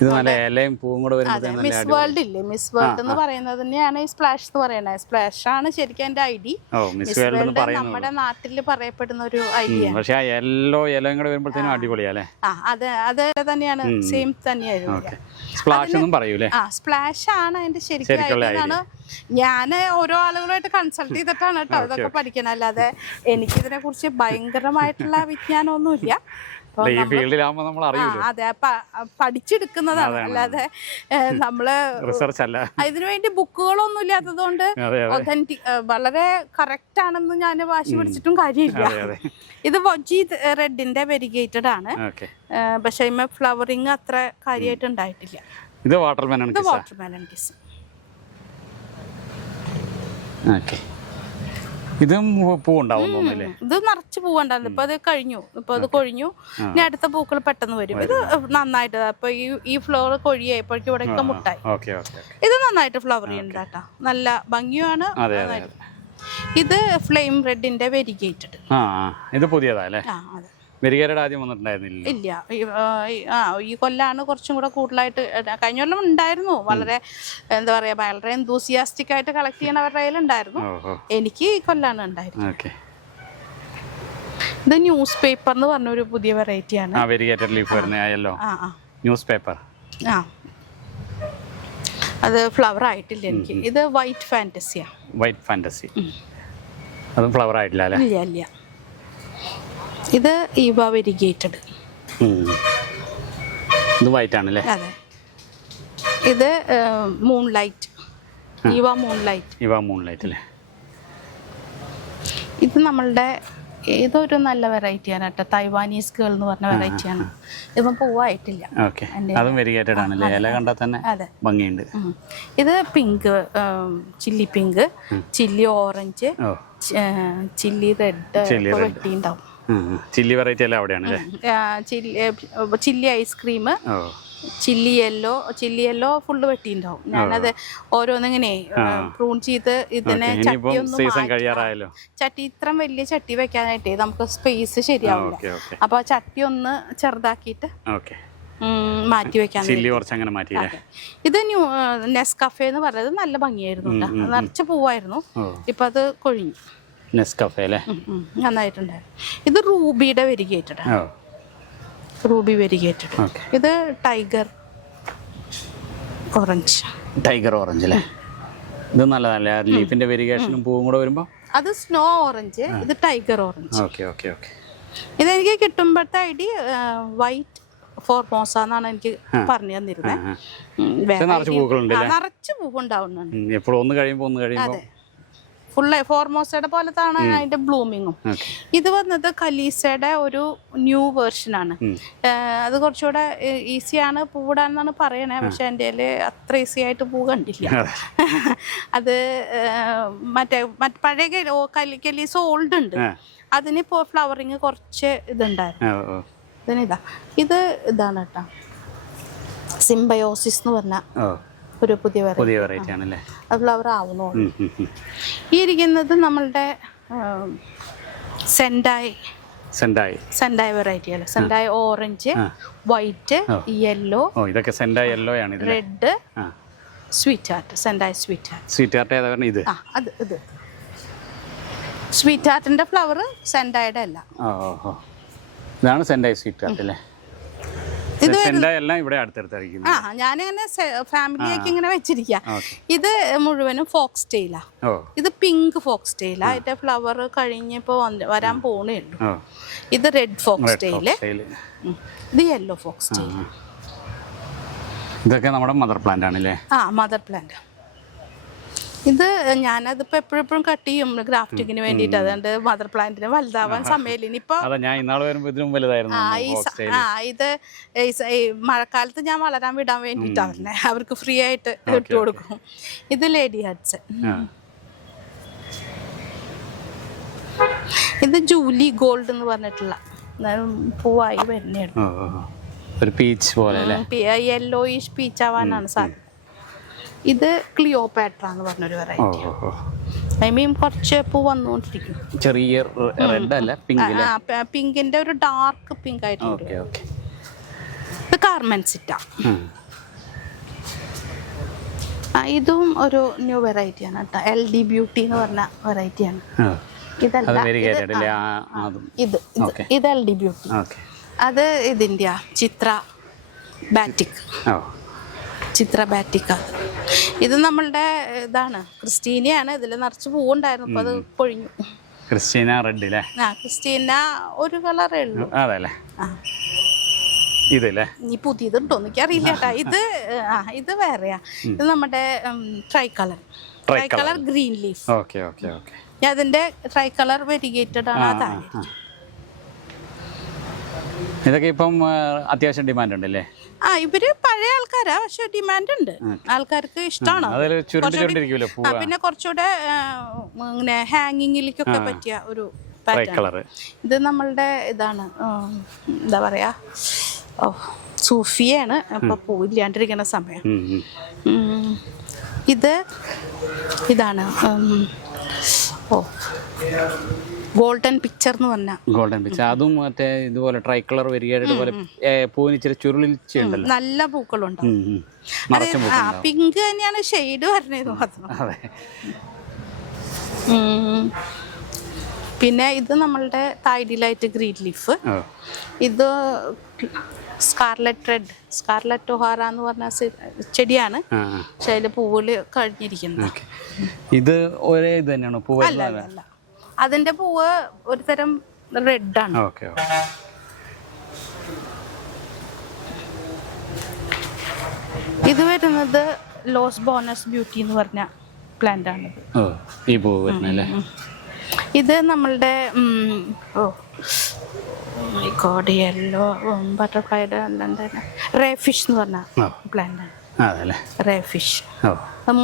ഇത് നല്ല ഇലയും പൂവും കൂടെ വരുന്നത്. മിസ് വേൾഡ് ഇല്ലേ, മിസ് വേൾഡ് എന്ന് പറയുന്നത് തന്നെയാണ് ഈ സ്പ്ലാഷ് എന്ന് പറയുന്നത്. സ്പ്ലാഷ് ആണ് ശരിക്കും എന്റെ ഐഡി. മിസ് വേൾഡ് നമ്മുടെ നാട്ടിൽ പറയപ്പെടുന്ന ഒരു ഐഡിയ. പക്ഷേ ആ യെല്ലോ ഇലയും കൂടെ വരുമ്പോഴത്തേനും അടിപൊളിയല്ലേ? അത് തന്നെയാണ്, സെയിം തന്നെയായിരുന്നു. സ്പ്ലാഷ് എന്നും പറയൂലേ? സ്പ്ലാഷ് ആണ് അതിന്റെ ശരിക്കും ഐഡിയാണ്. ഞാൻ ഓരോ ആളുകളായിട്ട് കൺസൾട്ട് ചെയ്തിട്ടാണ് കേട്ടോ ഇതൊക്കെ പഠിക്കണം. അല്ലാതെ എനിക്കിതിനെ കുറിച്ച് ഭയങ്കരമായിട്ടുള്ള വിജ്ഞാനമൊന്നുമില്ല. അതെ, പഠിച്ചെടുക്കുന്നതാണ്, അല്ലാതെ നമ്മള് ഇതിനു വേണ്ടി ബുക്കുകളൊന്നും ഇല്ലാത്തതുകൊണ്ട് ഒതന്റിക് വളരെ കറക്റ്റ് ആണെന്ന് ഞാൻ വാശി പിടിച്ചിട്ടും കാര്യമില്ല. ഇത് വൊജി റെഡിന്റെ വെരിഗേറ്റഡ് ആണ്, പക്ഷെ ഫ്ലവറിങ് അത്ര കാര്യമായിട്ട് ഉണ്ടായിട്ടില്ല. ഇത് വാട്ടർമെലൺ കിസ്. ഇതും പൂവുണ്ടാവും തോന്നുന്നില്ലേ? ഇത് നിറച്ച് പൂവുണ്ടായിരുന്നു. ഇപ്പൊ അത് കഴിഞ്ഞു, ഇപ്പൊ അത് കൊഴിഞ്ഞു. ഇനി അടുത്ത പൂക്കൾ പെട്ടെന്ന് വരും. ഇത് നന്നായിട്ട് ഇപ്പൊ ഈ ഫ്ലവർ കൊഴിയായപ്പോഴേക്കും ഇവിടെയൊക്കെ മുട്ടായി. ഇത് നന്നായിട്ട് ഫ്ലവർ ചെയ്യുന്നുണ്ട് കേട്ടോ, നല്ല ഭംഗിയാണ്. ഇത് ഫ്ലെയിം റെഡിന്റെ വെരിഗേറ്റഡ്. ഇത് പുതിയതല്ലേ? വെരിഗേറ്റഡ് ആദ്യം വന്നിട്ടുണ്ടായിരുന്നില്ല. ഇല്ല, ഈ കൊല്ലാണ് കുറച്ചും കൂടെ കൂടുതലായിട്ട്. കഴിഞ്ഞ കൊല്ലം ഉണ്ടായിരുന്നു, വളരെ എന്താ പറയാ, വളരെ എന്തൂസിയാസ്റ്റിക് ആയിട്ട് കളക്ട് ചെയ്യണവരുടെ കയ്യിലുണ്ടായിരുന്നു. എനിക്ക് ഈ കൊല്ലാണ് ഉണ്ടായിരുന്നത്. ഇത് ന്യൂസ് പേപ്പർ എന്ന് പറഞ്ഞ ഒരു പുതിയ വെറൈറ്റിയാണ്. അത് ഫ്ലവർ ആയിട്ടില്ല എനിക്ക്. ഇത് വൈറ്റ് ഫാന്റസിയാ. വൈറ്റ് ഫാന്റസി അതും ഫ്ലവർ ആയിട്ടില്ല അല്ലേ? ഇല്ല ഇല്ല. ഇത് ഈവ വെരിഗേറ്റഡ്. ഇത് വൈറ്റ് ആണല്ലേ? അതെ. ഇത് മൂൺലൈറ്റ്, ഈവ മൂൺലൈറ്റ് അല്ലേ? ഇത് നമ്മളുടെ ഏതൊരു നല്ല വെറൈറ്റിയാണ് കേട്ടോ, തൈവാനീസ് ഗേൾ എന്ന് പറഞ്ഞ വെറൈറ്റിയാണ്. ഇപ്പം പൂവായിട്ടില്ല. അതും വെരിഗേറ്റഡ് ആണല്ലേ? ഇല കണ്ടാൽ തന്നെ ഭംഗിയുണ്ട്. ഇത് pink, chilli pink, chilli orange, chilli red വെട്ടിണ്ടാവും. ചില്ലി വെറൈറ്റി എല്ലാം അവിടെയാണ്. Chilli ice cream, chilli yellow full വെട്ടിണ്ടാവും. ഞാനത് ഓരോന്നിങ്ങനെ പ്രൂൺ ചെയ്ത് ഇതിനെ ചട്ടി ഇത്ര വലിയ ചട്ടി വെക്കാനായിട്ടേ നമുക്ക് സ്പേസ് ശരിയാവില്ല. അപ്പൊ ചട്ടി ഒന്ന് ചെറുതാക്കിയിട്ട് മാറ്റി വെക്കാൻ. ഇത് നെസ്കഫേ എന്ന് പറയുന്നത് നല്ല ഭംഗിയായിരുന്നു, നിറച്ച് പൂവായിരുന്നു. ഇപ്പൊ അത് കൊഴിഞ്ഞു. നന്നായിട്ടുണ്ടായിരുന്നു. ഇത് റൂബിയുടെ വെരിഗേറ്റഡ്. Ruby variegated. ഇത് ടൈഗർ ഓറഞ്ച് അല്ലേ? ഇത് നല്ല ലീഫിന്റെ വെരിഗേഷനും പൂവും കൂടെ വരുമ്പോ അത് സ്നോ ഓറഞ്ച്. ഇത് ടൈഗർ ഓറഞ്ച്. ഇതെനിക്ക് കിട്ടുമ്പോഴത്തെ ഐഡി വൈറ്റ് ഫോർമോസ എന്നാണ് എനിക്ക് പറഞ്ഞു തന്നിരുന്നത്. നിറച്ച് പൂവുണ്ടാവുന്നുണ്ട്. ഫുള്ള് ഫോർമോസയുടെ പോലത്താണ് അതിന്റെ ബ്ലൂമിങ്ങും. ഇത് വന്നത് കലീസയുടെ ഒരു ന്യൂ വേർഷനാണ്. അത് കുറച്ചുകൂടെ ഈസിയാണ് പൂവിടാനെന്നാണ് പറയണേ, പക്ഷെ എൻ്റെ കയ്യിൽ അത്ര ഈസി ആയിട്ട് പൂ കണ്ടില്ല. അത് മറ്റേ പഴയ കലീസ ഓൾഡ് ഉണ്ട്, അതിനിപ്പോ ഫ്ലവറിങ് കുറച്ച് ഇതുണ്ടായിരുന്നു. ഇതാണ് കേട്ടോ, സിംബയോസിസ് എന്ന് പറഞ്ഞ ഒരു പുതിയ വെറൈറ്റി ആണല്ലേ? അത് ഫ്ലവർ ആവുന്നു. ഈ ഇരിക്കുന്നത് നമ്മളുടെ സെൻഡായ് വെറൈറ്റി അല്ലേ? Sendai orange, white, yellow, red, sweet heart. Sendai sweet heart. ഇത് സ്വീറ്റ് ഹാർട്ടിന്റെ ഫ്ലവർ സെൻഡായുടെ അല്ല. ഇതാണ് സെൻഡായ് സ്വീറ്റ് ഹാർട്ട് അല്ലേ? ഞാനിങ്ങനെ ഫാമിലിയൊക്കെ ഇങ്ങനെ വെച്ചിരിക്കുക. ഇത് മുഴുവനും ഫോക്സ് ടെയിലാ. ഇത് പിങ്ക് ഫോക്സ് ടെയിലാ. അതിന്റെ ഫ്ലവർ കഴിഞ്ഞപ്പോ വരാൻ പോണേ ഉള്ളൂ. ഇത് റെഡ് ഫോക്സ് ടെയില്. ഇത് യെല്ലോ ഫോക്സ് ടെയിൽ. ഇതൊക്കെ നമ്മുടെ മദർ പ്ലാന്റ് ആണല്ലേ? Mother plant. ഇത് ഞാനതിപ്പോ എപ്പോഴും കട്ട് ചെയ്യും ഗ്രാഫ്റ്റിങ്ങിന് വേണ്ടിയിട്ട്. അതുകൊണ്ട് മദർ പ്ലാന്റിന് വലുതാവാൻ സമയമില്ല. ഇനിയിപ്പോ ഞാൻ ഇന്നാൾ വരുമ്പോൾ ഇതിലും വലുതായിരുന്നു. ഇത് ഈ മഴക്കാലത്ത് ഞാൻ വളരാൻ വിടാൻ വേണ്ടിയിട്ടാണ് അവർക്ക് ഫ്രീ ആയിട്ട് ഇട്ട് കൊടുക്കും. ഇത് ലേഡി ഹഡ്സൺ. ഇത് ജൂലി ഗോൾഡ് എന്ന് പറഞ്ഞിട്ടുള്ള പൂവായി വരുന്നതാണ്. ഒരു പീച്ച് പോലെ യെല്ലോയിഷ് പീച്ച് ആവാനാണ് സാധ്യത. ഇത് ക്ലിയോപാട്ര എന്ന് പറഞ്ഞൊരു വെറൈറ്റി. ഐ മീൻ കുറച്ച് പൂ വന്നുകൊണ്ടിരിക്കും. ചെറിയ റെഡ് അല്ല, പിങ്കിന്റെ ഒരു ഡാർക്ക് പിങ്ക് ആയിട്ട്. ഇത് കാർമെൻസിറ്റ. ഇതും ഒരു ന്യൂ വെറൈറ്റിയാണ് കേട്ടോ. LD ബ്യൂട്ടി എന്ന് പറഞ്ഞ വെറൈറ്റിയാണ്. ഇതല്ല, ഇത് LD ബ്യൂട്ടി. അത് ഇതിൻ്റെ ചിത്ര ബാറ്റിക്. ഇത് നമ്മളുടെ ഇതാണ്, ക്രിസ്റ്റീനയാണ്. ഇതിൽ നിറച്ച് പൂവുണ്ടായിരുന്നു, അപ്പൊ അത് പൊഴിഞ്ഞു. ക്രിസ്റ്റീന റെഡ് അല്ലേ? ക്രിസ്റ്റീന ഒരു കളറേ ഉള്ളൂ. അതല്ലേ ഇതല്ലേ? ഈ പുതിയതുണ്ടോ എനിക്കറിയില്ല കേട്ടാ. ഇത് വേറെയാ. ഇത് നമ്മുടെ ട്രൈ കളർ ഗ്രീൻ ലീഫ്. അതിന്റെ ട്രൈ കളർ വെരിഗേറ്റഡ് ആണ്. അതാണ് ഇതൊക്കെ ഇപ്പം അത്യാവശ്യം ഡിമാൻഡ് ഉണ്ടല്ലേ? ഇവര് പഴയ ആൾക്കാരാ, പക്ഷെ ഡിമാൻഡ് ഉണ്ട്, ആൾക്കാർക്ക് ഇഷ്ടമാണ്. പിന്നെ കുറച്ചുകൂടെ ഇങ്ങനെ ഹാങ്ങിങ്ങിലേക്കൊക്കെ പറ്റിയ ഒരു പാറ്റേൺ. ഇത് നമ്മളുടെ ഇതാണ്, എന്താ പറയാ, സൂഫിയാണ്. അപ്പൊ പൂവില്ലാണ്ടിരിക്കുന്ന സമയം. ഇതാണ് ഗോൾഡൻ പിക്ചർ എന്ന് പറഞ്ഞ. ഗോൾഡൻ പിക്ചർ അതും മറ്റേ ഇതുപോലെ ട്രൈ കളർ വരികയുടെ പോലെ പൂവിന് ഇച്ചിരി ചുരുളിച്ചുണ്ടല്ലോ, നല്ല പൂക്കളുണ്ടാവും. പിങ്ക് തന്നെയാണ് ഷെയ്ഡ് വരുന്നത് മാത്രം. പിന്നെ ഇത് നമ്മളുടെ തായ്ഡിലൈറ്റ് ഗ്രീൻ ലീഫ്. ഇത് സ്കാർലറ്റ് ഒഹാറ എന്ന് പറഞ്ഞ ചെടിയാണ്, പക്ഷെ അതിൽ പൂവുകൾ കഴിഞ്ഞിരിക്കുന്നത്. ഇത് ഒരേ ഇത് തന്നെയാണോ പൂവ്? അല്ല, അതിന്റെ പൂവ് ഒരു തരം റെഡ് ആണ്. ഇത് വരുന്നത് ലോസ് ബോണസ് ബ്യൂട്ടി എന്ന് പറഞ്ഞ പ്ലാന്റ് ആണിത്. ഈ പൂവ് വരുന്നല്ലേ? ഇത് നമ്മളുടെ യെല്ലോ ബട്ടർഫ്ലൈയുടെ റേഫിഷ് എന്ന് പറഞ്ഞ പ്ലാന്റ് ആണ്. റേഫിഷ്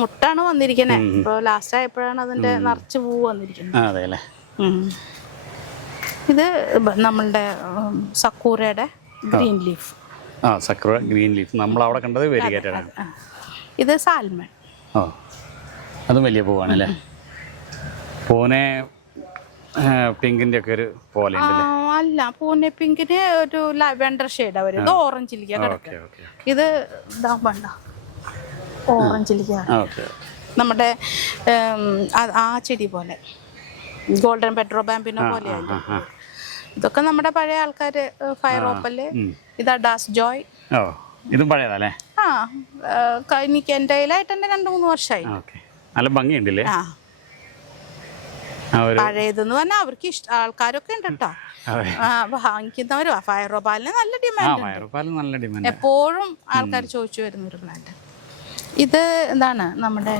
മുട്ടാണ് വന്നിരിക്കണേ. ഇപ്പൊ ലാസ്റ്റ് ആയപ്പോഴാണ് അതിന്റെ നിറച്ച് പൂ വന്നിരിക്കുന്നത്. ഇത് നമ്മളുടെ സക്കൂറയുടെ ഗ്രീൻ ലീഫ്. നമ്മൾ അവിടെ കണ്ടത് വെരിഗേറ്റഡ് ആണ്. ഇത് സാൽമൺ. അതും വലിയ പൂവാണല്ലേ? പൂനെ പിങ്കിന്റെ ഒക്കെ ഒരു പോലെ അല്ല, പൂനെ പിങ്കിന് ഒരു ലാവെൻഡർ ഷെയ്ഡാ വരും. ഇത് ഓറഞ്ചിലേക്ക് കിടക്കുക. ഇത് വേണ്ട, ഓറഞ്ചിലേക്ക് നമ്മുടെ ആ ചെടി പോലെ, ഗോൾഡൻ പെട്രോബാമ്പിനോ പോലെയല്ല. ഇതൊക്കെ നമ്മുടെ പഴയ ആൾക്കാര്. ഫയർ ഓപ്പല്. ഇതാ ഡാസ് ജോയ്. ഇതും പഴയതല്ലേ? എനിക്ക് എൻ്റെ കയ്യിലായിട്ട് തന്നെ 2-3 വർഷമായി. നല്ല ഭംഗിയുണ്ടല്ലേ? പഴയതെന്ന് പറഞ്ഞാൽ അവർക്ക് ആൾക്കാരൊക്കെ ഉണ്ട് കേട്ടോ, വാങ്ങിക്കുന്നവരും. ഫയർ ഓപ്പാലിന് നല്ല ഡിമാൻഡ്, എപ്പോഴും ആൾക്കാർ ചോദിച്ചു വരുന്ന ഒരു പ്ലാന്റ്. ഇത് എന്താണ് നമ്മുടെ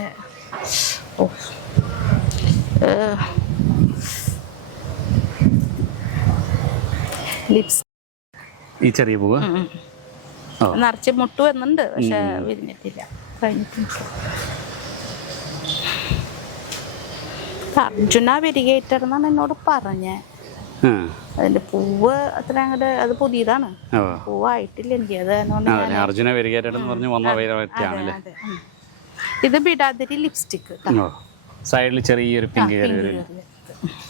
ലിപ്സ്. ഈ ചെറിയ പൂവ് നിറച്ച് മുട്ട് വരുന്നുണ്ട്, പക്ഷെ വിരിഞ്ഞിട്ടില്ല, കഴിഞ്ഞിട്ടില്ല. അർജുന വെരിഗേറ്റർ എന്നാണ് എന്നോട് പറഞ്ഞേ. അതിന്റെ പൂവ് അത്ര അങ്ങോട്ട്, അത് പുതിയതാണ്, പൂവായിട്ടില്ല എനിക്ക്. അത് അർജുന വെരിഗേറ്റഡ് എന്ന് പറഞ്ഞു വന്ന വെറൈറ്റിയാണല്ലേ? ഇത് ബിഡാതിരി ലിപ്സ്റ്റിക്. സൈഡിൽ ചെറിയൊരു പിങ്ക്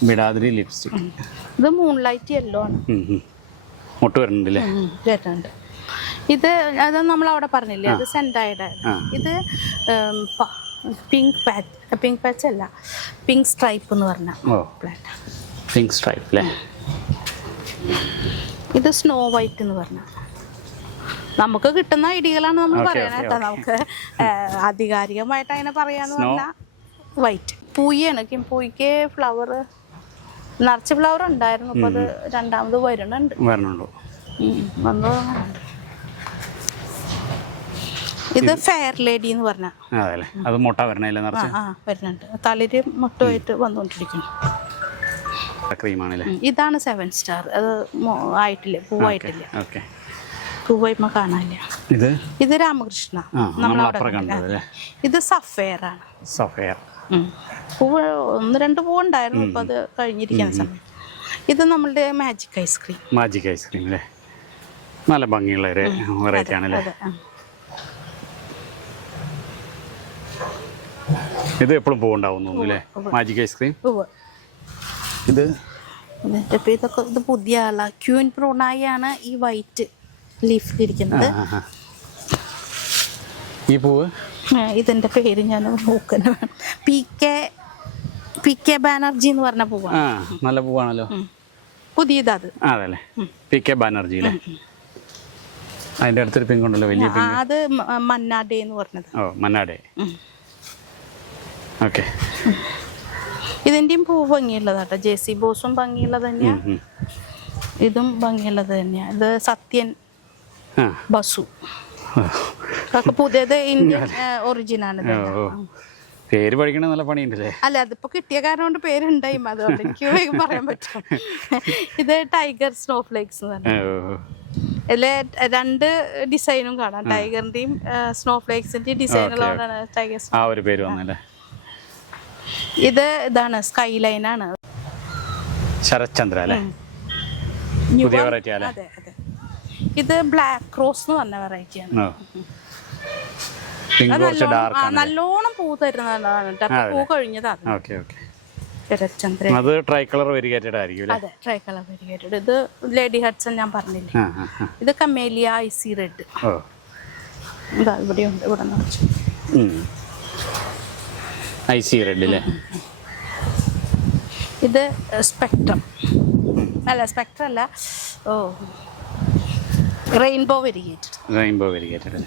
ബിഡാതിരി ലിപ്സ്റ്റിക്. ഇത് മൂൺലൈറ്റ് യെല്ലോ ആണ്. മുട്ട് വരുന്നുണ്ടല്ലേ? വരുന്നുണ്ട്. ഇത് അത് നമ്മൾ അവിടെ പറഞ്ഞില്ലേ, അത് സെൻഡായുടെ. ഇത് പിങ്ക് പാച്ച് അല്ല, പിങ്ക് സ്ട്രൈപ്പ് എന്ന് പറഞ്ഞ പ്ലാന്റ്. പിങ്ക് സ്ട്രൈപ്പ് അല്ലേ? ഇത് സ്നോ വൈറ്റ് എന്ന് പറഞ്ഞ. നമുക്ക് കിട്ടുന്ന ഐഡിയകളാണ് നമ്മൾ പറയാനായിട്ടാ. നമുക്ക് ആധികാരികമായിട്ട് അതിനെ പറയാന്ന് പറഞ്ഞാൽ വൈറ്റ് പൂയാണ്. പൂയ്ക്ക് ഫ്ലവർ നിറച്ച് ഫ്ലവർ ഉണ്ടായിരുന്നു, അപ്പൊ അത് രണ്ടാമത് വരുന്നുണ്ട്. ഇത് ഫെയർ ലേഡി എന്ന് പറഞ്ഞ അതല്ലേ, അത് മുട്ട വരണല്ലേ നിറച്ച്? വരുന്നുണ്ട്. തളിര് മുട്ടമായിട്ട് വന്നുകൊണ്ടിരിക്കുന്നു. ക്രീമാണല്ലേ? ഇതാണ് 7 സ്റ്റാർ. അത് ആയിട്ടില്ല, പൂവായിട്ടില്ല. ഓക്കെ, പൂവായ്മ കാണാനില്ല. ഇത് രാമകൃഷ്ണ. ഇത് സഫയർ ആണ്. സഫയർ പൂവ് 1-2 പൂവുണ്ടായിരുന്നു, അപ്പോൾ അത് കഴിഞ്ഞിരിക്കുന്ന സമയം. ഇത് നമ്മളുടെ മാജിക് ഐസ്ക്രീം. മാജിക് ഐസ്ക്രീം അല്ലേ? നല്ല ഭംഗിയുള്ള ഒരു വെറൈറ്റി ആണല്ലേ? ഇത് എപ്പോഴും പൂവുണ്ടാവുന്നു അല്ലേ മാജിക് ഐസ്ക്രീം? ഇത് ഇതൊക്കെ ഇത് പുതിയ ആളാ. ക്യൂൻ പ്രൂണായാണ് ഈ വൈറ്റ് ലീഫിലിരിക്കുന്നത്. ഈ പൂവ് ഇതിന്റെ പേര് ഞാൻ നോക്കുന്നു. പി കെ ബാനർജി എന്ന് പറഞ്ഞ പൂവാണ്. നല്ല പൂവാണല്ലോ. പുതിയതാ അത്. അതല്ലേ, പി കെ ബാനർജി അല്ലേ? അതിന്റെ അടുത്തൊരു പിങ്ക് ഉണ്ടല്ലോ, വലിയ പിങ്ക്. അത് മന്നാഡേ എന്ന് പറഞ്ഞത്. ഓ, മന്നാഡേ. ഓക്കെ, ഇതിന്റെയും പൂ ഭംഗിയുള്ളതാട്ടോ. ജെസി ബോസും ഭംഗിയുള്ളത് തന്നെയാ, ഇതും ഭംഗിയുള്ളത് തന്നെയാ. ഇത് സത്യൻ ബസു, പുതിയത് ഇന്ത്യൻ ഒറിജിനാണ്. പേര് പഠിക്കണ നല്ല പണിയുണ്ടല്ലേ? അല്ല, അതിപ്പോ കിട്ടിയ കാരണം കൊണ്ട് പേരുണ്ടായി, അതുകൊണ്ട് എനിക്ക് വേഗം പറയാൻ പറ്റും. ഇത് ടൈഗർ സ്നോഫ്ലേക്സ് എന്ന് പറഞ്ഞു. ഇതില് 2 ഡിസൈനും കാണാം, ടൈഗറിന്റെയും സ്നോഫ്ലേക്സിന്റെയും ഡിസൈനുകളോടാണ് ടൈഗർ. ആ ഒരു പേര് വന്നല്ലേ? ഇതാണ് സ്കൈ ലൈൻ ആണ്. ശരത്ചന്ദ്ര അല്ലേ? പുതിയ വെറൈറ്റി അല്ലേ? അതെ അതെ. ഇത് ബ്ലാക്ക് റോസ് എന്ന് പറഞ്ഞ വെറൈറ്റിയാണ്. നല്ലോണം പൂ തരുന്നതാണ്. പൂ കഴിഞ്ഞതാണ്. ശരത്ചന്ദ്ര. അത് ട്രൈ കളർ വെരിഗേറ്റഡ് ആയിരിക്കും. അതെ, ട്രൈ കളർ വെരിഗേറ്റഡ്. ഇത് ലേഡി ഹഡ്സൺ ഞാൻ പറഞ്ഞില്ലേ. ഇത് കമേലിയ ഐസി റെഡ്. ഇതാ ഇവിടെയുണ്ട്, ഇവിടെ നിറച്ചു. ഐസി റെഡ് അല്ലേ? ഇത് സ്പെക്ട്രം അല്ല, സ്പെക്ട്രം അല്ല, റെയിൻബോ വെരിഗേറ്റഡ്. Rainbow variegated.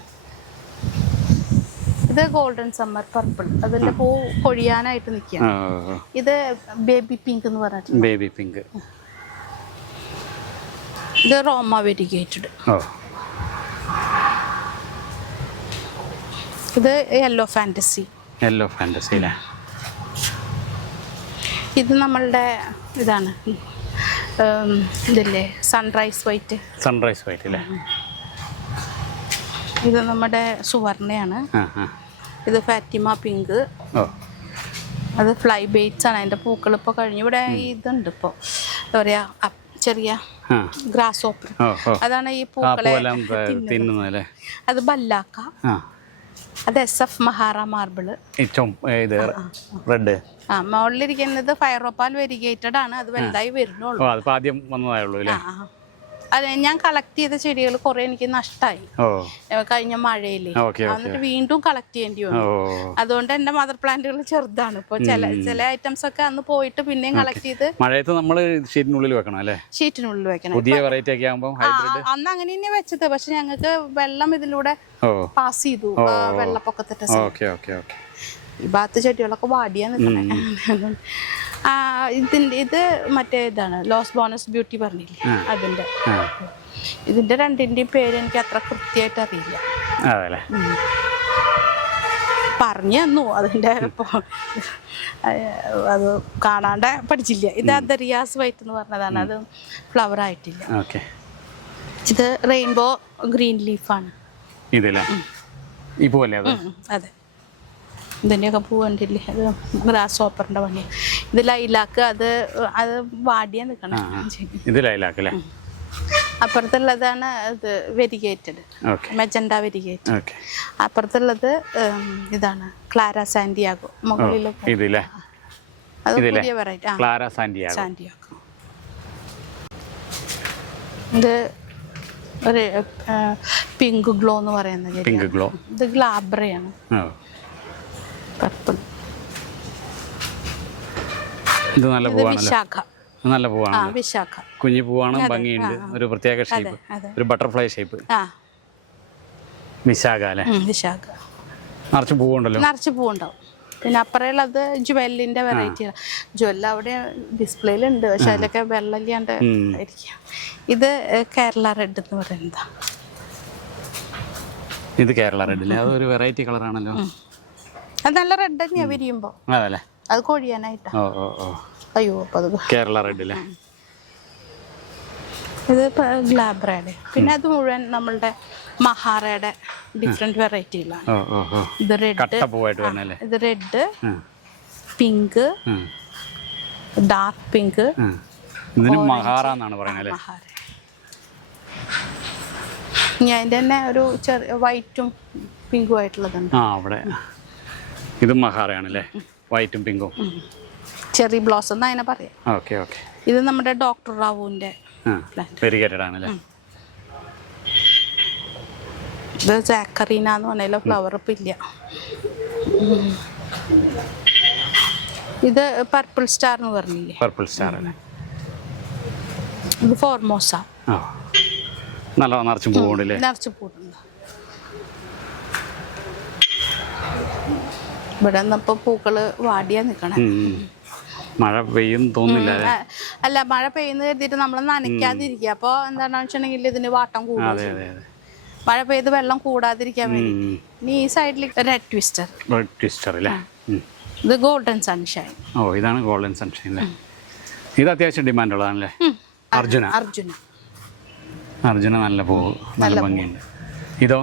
ഇത് ഗോൾഡൻ സമ്മർ പർപ്പിൾ. അതിന്റെ പൂ കൊഴിയാനായിട്ട് നിൽക്കുകയാണ്. ഇത് ബേബി പിങ്ക് എന്ന് പറഞ്ഞിട്ട്. Baby pink. ഇത് റോമ വെരിഗേറ്റഡ്. ഇത് യെല്ലോ ഫാന്റസി. യെല്ലോ ഫാന്റസി അല്ലേ? ഇത് നമ്മളുടെ ഇതാണ്, ഇതില്ലേ സൺറൈസ് വൈറ്റ്. സൺറൈസ് വൈറ്റ് അല്ലേ? ഇത് നമ്മുടെ സുവർണയാണ്. ഇത് ഫാറ്റിമ പിങ്ക്. അത് ഫ്ലൈ ബെയ്റ്റ്സ് ആണ്. അതിന്റെ പൂക്കൾ ഇപ്പോൾ കഴിഞ്ഞു. ഇവിടെ ഇതുണ്ട് ഇപ്പോൾ, എന്താ പറയാ, ചെറിയ ഗ്രാസ് ഓപ്പർ. അതാണ് ഈ പൂക്കളെ തിന്നുന്നത്. അത് ബല്ലാക്ക. അത് SF മഹാറ മാർബിള്. റെഡ്. മുകളിലിരിക്കുന്നത് ഫയറോപ്പാൽ വെരിഗേറ്റഡ് ആണ്. അത് വലുതായി വരുന്നുള്ളൂ. ആദ്യം വന്നതായുള്ളൂ അല്ലേ? അതെ, ഞാൻ കളക്ട് ചെയ്ത ചെടികൾ കുറെ എനിക്ക് നഷ്ടമായി കഴിഞ്ഞ മഴയില്. എന്നിട്ട് വീണ്ടും കളക്ട് ചെയ്യേണ്ടി വന്നു. അതുകൊണ്ട് എന്റെ മദർ പ്ലാന്റുകൾ ചെറുതാണ്. ഇപ്പൊ ചില ഐറ്റംസ് ഒക്കെ അന്ന് പോയിട്ട് പിന്നെയും കളക്ട് ചെയ്ത് മഴയത്ത് നമ്മള് ഷീറ്റിനുള്ളിൽ വെക്കണം അല്ലേ? ഷീറ്റിനുള്ളിൽ വെക്കണം. പുതിയ വെറൈറ്റി ഒക്കെ ആകുമ്പോൾ അന്ന് അങ്ങനെ തന്നെ വെച്ചത്. പക്ഷെ ഞങ്ങൾക്ക് വെള്ളം ഇതിലൂടെ പാസ് ചെയ്തു, വെള്ളപ്പൊക്കത്തിട്ട്. ഈ ഭാഗത്ത് ചെടികളൊക്കെ വാടിയാ നിൽക്കണേ. ഇത് മറ്റേ ഇതാണ് ലോസ് ബോണസ് ബ്യൂട്ടി പറഞ്ഞില്ലേ, അതിന്റെ. ഇതിന്റെ രണ്ടിന്റെയും പേര് എനിക്ക് അത്ര കൃത്യമായിട്ട് അറിയില്ല. പറഞ്ഞു തന്നു അതിന്റെ, അത് കാണാണ്ട് പഠിച്ചില്ല. ഇത് റിയാസ് വൈറ്റ് എന്ന് പറഞ്ഞതാണ്. അത് ഫ്ലവർ ആയിട്ടില്ല. ഇത് റെയിൻബോ ഗ്രീൻ ലീഫാണ്. അതെ, ഇതിൻ്റെയൊക്കെ പൂ കണ്ടില്ലേ? അത് ഗ്രാസ് ഓപ്പറിന്റെ പണി. ഇത് ലൈലാക്ക്. അത് വാടിയാ നിൽക്കണം. ഇത് ലൈലാക്ക് അല്ലേ? അപ്പുറത്തുള്ളതാണ് ഇത് വെരിഗേറ്റഡ്, മെജന്റ വെരിഗേറ്റഡ്. അപ്പുറത്തുള്ളത് ഇതാണ് ക്ലാര സാന്റിയാഗോ. മുകളിൽ അത് പുതിയ വെറൈറ്റി സാന്റിയാഗോ. ഇത് ഒരു പിങ്ക് ഗ്ലോ എന്ന് പറയുന്നത്. ഇത് ഗ്ലാബ്രയാണ്. പർപ്പിൾ. ഇത് നല്ല പൂവാണ്. വിശാഖ. നല്ല പൂവാണ്. വിശാഖ കുഞ്ഞു പൂവാണ്, ഭംഗിയുണ്ട്. ഒരു പ്രത്യേക ഷേപ്പ്, ഒരു ബട്ടർഫ്ലൈ ഷേപ്പ്. വിശാഖ അല്ലേ? വിശാഖ. നിറച്ച് പൂവുണ്ടല്ലോ. നിറച്ച് പൂവുണ്ടാവും. പിന്നെ അപ്പുറമുള്ളത് ജുവല്ലിന്റെ വെറൈറ്റി. ജുവല്ല അവിടെ ഡിസ്പ്ലേയിലുണ്ട്, പക്ഷെ അതിലൊക്കെ വെള്ളമില്ലാണ്ട് ആയിരിക്കാം. ഇത് കേരള റെഡ് എന്ന് പറയുന്നത്. ഇത് കേരള റെഡ് അല്ലേ? അതൊരു വെറൈറ്റി കളറാണല്ലോ. അത് നല്ല റെഡ് തന്നെയാ വിരിയുമ്പോ. അതല്ലേ? അത് കൊഴിയാനായിട്ടാ. ഓ ഓ ഓ, അയ്യോ അപ്പൊ അത് കേരള റെഡ് അല്ലേ? ഇത് ഗ്ലാബ്രയുടെ. പിന്നെ അത് മുഴുവൻ നമ്മളുടെ മഹാറയുടെ ഡിഫറെന്റ് വെറൈറ്റികളാണ്. ഓ ഓ ഓ, ഇത് റെഡ്, കട്ടപ്പൂവായിട്ട് വരണല്ലേ? ഇത് റെഡ്, പിങ്ക്, ഡാർക്ക് പിങ്ക്. ഇതിന് മഹാറ എന്നാണ് പറയുന്നത്. മഹാറ. ഞാൻ തന്നെ ഒരു ചെറിയ വൈറ്റും പിങ്കും ആയിട്ടുള്ളതുണ്ട്. ആ, അവിടെ ഇതും മഹാറയാണല്ലേ? വൈറ്റും പിങ്കും. ചെറി ബ്ലോസം എന്ന് അതിനെ പറയാം. Okay okay. ഇത് നമ്മുടെ ഡോക്ടർ റാവുവിന്റെ വെരിഗേറ്റഡ് ആണല്ലേ? ഇത് സാക്കറീന എന്ന് പറഞ്ഞാൽ ഫ്ലവർ ഇപ്പം ഇല്ല. ഇത് പർപ്പിൾ സ്റ്റാർ എന്ന് പറഞ്ഞില്ലേ? പർപ്പിൾ സ്റ്റാർ അല്ലേ? ഇത് ഫോർമോസ. ആ, നല്ല നിറച്ചും പൂവുണ്ടല്ലേ? നിറച്ച് പൂവുണ്ട്. ഇവിടെ നിന്നപ്പോ പൂക്കള് വാടിയാ നിക്കണേ. മഴ പെയ്യും തോന്നില്ല. അല്ല, മഴ പെയ്യുന്ന കരുതിയിട്ട് നമ്മൾ നനയ്ക്കാതിരിക്കുക. അപ്പൊ എന്താണെന്ന് വെച്ചിട്ടുണ്ടെങ്കിൽ ഇതിന് വാട്ടം കൂടും. മഴ പെയ്ത് വെള്ളം കൂടാതിരിക്കാൻ വേണ്ടി. ഇനി ഈ സൈഡിൽ റെഡ് ട്വിസ്റ്റർ. റെഡ് ട്വിസ്റ്റർ അല്ലേ? ഇത് ഗോൾഡൻ സൺഷൈൻ. ഓ, ഇതാണ് ഗോൾഡൻ സൺഷൈൻ അല്ലേ? ഇത് അത്യാവശ്യം ഡിമാൻഡ് ഉള്ളതാണല്ലേ? അർജുന. അർജുന. അർജുന നല്ല പൂവ്, നല്ല ഭംഗിയുണ്ട്. ഇതോ?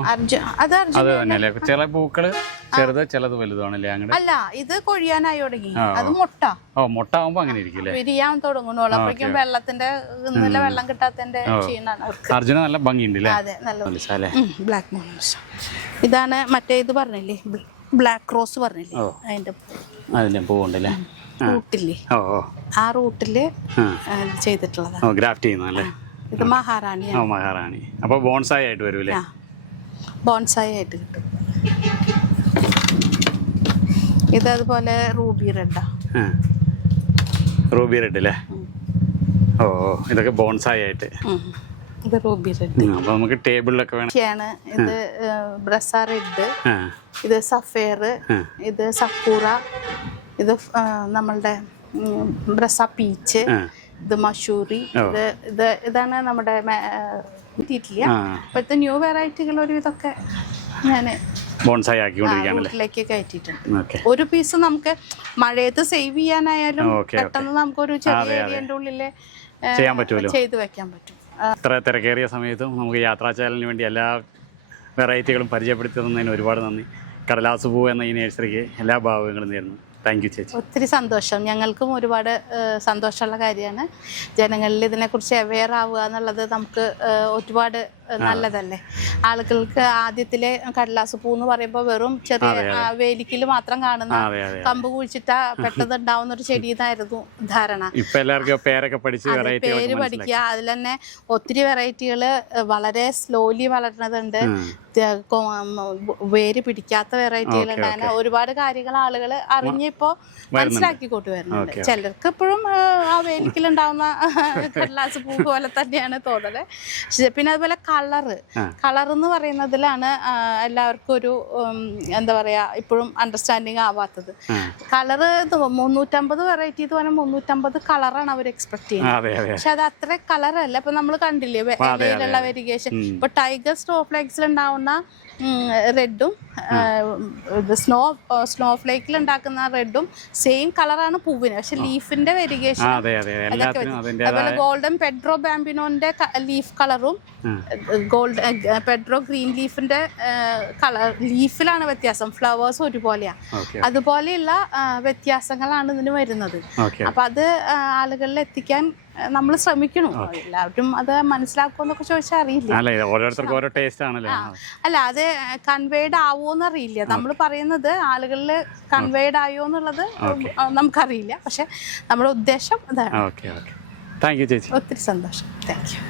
അത് തന്നെയല്ലേ? ചില പൂക്കള് ചെറുത്, ചിലത് വലുതാണല്ലേ? അങ്ങനെ അല്ല, ഇത് കൊഴിയാനായി തുടങ്ങി. അത് മുട്ട. ഓ, മുട്ട ആവുമ്പോ അങ്ങനെ ഇരിക്കും. വിരിയാൻ തുടങ്ങുന്നുള്ളൂ. അപ്പോഴേക്കും വെള്ളത്തിന്റെ നല്ല വെള്ളം കിട്ടാത്തതിന്റെ ക്ഷീണാണ്. അർജുന നല്ല ഭംഗിയുണ്ട്. അതെ, നല്ല ബ്ലാക്ക് മോണോസ്. ഇതാണ് മറ്റേ ഇത് പറഞ്ഞില്ലേ, ബ്ലാക്ക് റോസ് പറഞ്ഞില്ലേ? അതിന്റെ പൂവുണ്ടല്ലേ? റൂട്ടില്ലേ? ആ റൂട്ടില് ചെയ്തിട്ടുള്ളതാണ്. ഗ്രാഫ്റ്റ് ചെയ്യുന്നല്ലേ? ഇത് മഹാറാണി. മഹാറാണി. അപ്പൊ ബോൺസായി ആയിട്ട് വരൂല്ലേ? ബോൺസായി ആയിട്ട് കിട്ടും. ഇത് അതുപോലെ റൂബി റെഡാ. റൂബി റെഡ് അല്ലേ? ഓ, ഇതൊക്കെ ബോൺസായി ആയിട്ട്. ഇത് റൂബി റെഡ്. അപ്പൊ നമുക്ക് ടേബിളിലൊക്കെ വേണം. ഇത് ബ്രസ റെഡ്, ഇത് സഫേർ, ഇത് സക്കൂറ, ഇത് നമ്മളുടെ ബ്രസ പീച്ച്, ഇത് മഷൂറി. ഇതാണ് നമ്മുടെ ഇപ്പോഴത്തെ ന്യൂ വെറൈറ്റികൾ ഒരു ഇതൊക്കെ ഞാൻ ബോൺസായി ആക്കിക്കൊണ്ടിരിക്കുകയാണല്ലേ? വീട്ടിലേക്ക് കയറ്റിയിട്ടുണ്ട്. ഒരു പീസ് നമുക്ക് മഴയത്ത് സേവ് ചെയ്യാനായാലും പെട്ടെന്ന് നമുക്കൊരു ചെറിയ ഏരിയന്റെ ഉള്ളില് ചെയ്യാൻ പറ്റുമല്ലോ, ചെയ്ത് വെക്കാൻ പറ്റും. ഇത്ര തിരക്കേറിയ സമയത്തും നമുക്ക് യാത്രാ ചാനലിന് വേണ്ടി എല്ലാ വെറൈറ്റികളും പരിചയപ്പെടുത്തി തന്നതിന് ഒരുപാട് നന്ദി. കടലാസ് പൂ എന്ന ഈ നഴ്സറിക്ക് എല്ലാ ഭാഗങ്ങളും നേരുന്നു. താങ്ക് യു ചേച്ചി. ഒത്തിരി സന്തോഷം. ഞങ്ങൾക്കും ഒരുപാട് സന്തോഷമുള്ള കാര്യമാണ്. ജനങ്ങളിൽ ഇതിനെക്കുറിച്ച് അവെയർ ആവുക എന്നുള്ളത് നമുക്ക് ഒരുപാട് നല്ലതല്ലേ? ആളുകൾക്ക് ആദ്യത്തിലെ കടലാസ് പൂ എന്ന് പറയുമ്പോൾ വെറും ചെറിയ വേലിക്കിൽ മാത്രം കാണുന്ന കമ്പ് കുഴിച്ചിട്ടാ പെട്ടെന്ന് ഉണ്ടാവുന്ന ഒരു ചെടി എന്നായിരുന്നു ധാരണ. പേര് പഠിക്കുക. അതിൽ തന്നെ ഒത്തിരി വെറൈറ്റികൾ വളരെ സ്ലോലി വളരുന്നതുണ്ട്, വേര് പിടിക്കാത്ത വെറൈറ്റികളുണ്ട്. അങ്ങനെ ഒരുപാട് കാര്യങ്ങൾ ആളുകൾ അറിഞ്ഞിപ്പോ മനസ്സിലാക്കിക്കൊണ്ട് വരുന്നുണ്ട്. ചിലർക്ക് ഇപ്പോഴും ആ വേലിക്കലുണ്ടാവുന്ന കടലാസ് പൂ പോലെ തന്നെയാണ് തോന്നുന്നത്. പിന്നെ അതുപോലെ കളർ എന്ന് പറയുന്നതിലാണ് എല്ലാവർക്കും ഒരു എന്താ പറയാ ഇപ്പോഴും അണ്ടർസ്റ്റാൻഡിങ് ആവാത്തത്. കളറ് 350 വെറൈറ്റി എന്ന് പറഞ്ഞാൽ 350 കളറാണ് അവർ എക്സ്പെക്ട് ചെയ്യുന്നത്. പക്ഷെ അത് അത്ര കളറല്ല. ഇപ്പൊ നമ്മൾ കണ്ടില്ലേ ഇലയിലുള്ള വെരിഗേഷൻ. ഇപ്പൊ ടൈഗർ സ്നോഫ്ലേക്സിൽ ഉണ്ടാവുന്ന റെഡും സ്നോഫ്ലേക്കിൽ ഉണ്ടാക്കുന്ന റെഡും സെയിം കളറാണ് പൂവിന്. പക്ഷെ ലീഫിന്റെ വെരിഗേഷൻ അതുപോലെ ഗോൾഡൻ പെഡ്രോ ബാമ്പിനോന്റെ ലീഫ് കളറും പെഡ്രോ ഗ്രീൻ ലീഫിന്റെ കളർ ലീഫിലാണ് വ്യത്യാസം. ഫ്ലവേഴ്സ് ഒരുപോലെയാണ്. അതുപോലെയുള്ള വ്യത്യാസങ്ങളാണ് ഇതിന് വരുന്നത്. അപ്പൊ അത് ആളുകളിൽ എത്തിക്കാൻ നമ്മൾ ശ്രമിക്കണം. എല്ലാവരും അത് മനസ്സിലാക്കുമെന്നൊക്കെ ചോദിച്ചാൽ അറിയില്ല. അല്ല, അത് കൺവേഡ് ആവോന്ന് അറിയില്ല. നമ്മൾ പറയുന്നത് ആളുകളിൽ കൺവേഡ് ആയോ എന്നുള്ളത് നമുക്കറിയില്ല. പക്ഷെ നമ്മുടെ ഉദ്ദേശം അതാണ്. ഒത്തിരി സന്തോഷം. Thank you.